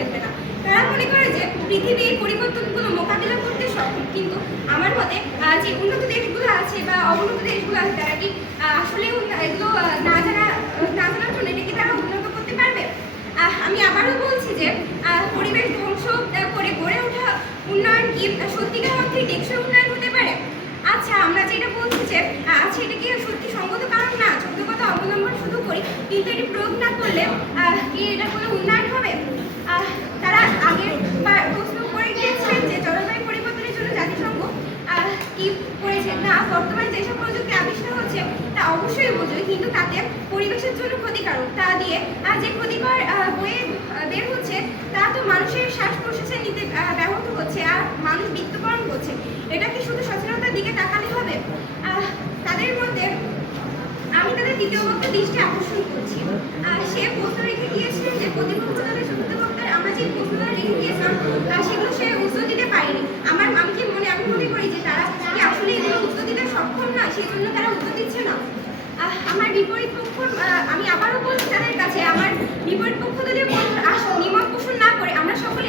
ফেলবে না। তারা মনে করে যে পৃথিবী এই পরিবর্তনগুলো মোকাবিলা করতে সক্ষম, কিন্তু আমার মতে যে উন্নত দেশগুলো আছে বা অবনত দেশগুলো আছে তারা কি আসলে এগুলো না জানার জন্য এটা কি তারা উন্নত করতে পারবে? আমি আবারও বলছি যে পরিবেশ ধ্বংস করে গড়ে ওঠা উন্নয়ন কি সত্যিকার অর্থে টেকসই উন্নয়ন হতে পারে? আচ্ছা, আমরা যেটা বলছি যে আচ্ছা এটা কি সত্যি সঙ্গত কারণ না, ছোট কথা অবলম্বন শুধু করি কিন্তু এটি প্রয়োগ না করলে কি এটা কোনো উন্নয়ন হবে? তারা আগের প্রশ্ন করে গিয়েছিলেন যে জলবায়ু পরিবর্তনের জন্য জাতিসংঘ কি করেছে না, বর্তমানে যেসব প্রযুক্তি আবিষ্কার হচ্ছে তা অবশ্যই উপযোগী, কিন্তু তাতে পরিবেশের জন্য ক্ষতিকারক। তা দিয়ে যে ক্ষতিকর বয়ে বের হচ্ছে তা তো মানুষের শ্বাস প্রশ্বাসে নিতে ব্যাহত হচ্ছে আর মানুষ মৃত্যুবরণ করছে। এটা কি শুধু সচেতনতার দিকে তাকালে হবে? তাদের মধ্যে আমি তাদের দ্বিতীয় বক্তার দৃষ্টি আকর্ষণ করছি। সে প্রশ্ন রেখে গিয়েছিলেন যে প্রতিপক্ষদের চতুর্থ বক্তার আমরা যে প্রশ্নটা রেখে গিয়েছিলাম সেগুলো সে উত্তর দিতে পারেনি। আমি মনে করি যে তারা কি আসলে এগুলো উত্তর দিতে সক্ষম না, সেই জন্য তারা উত্তর দিচ্ছে না। আমার বিপরীত পক্ষ, আমি আবারও বলছি তাদের কাছে, আমার বিপরীত পক্ষ যদি দ্বিমত পোষণ না করে আমরা সকলে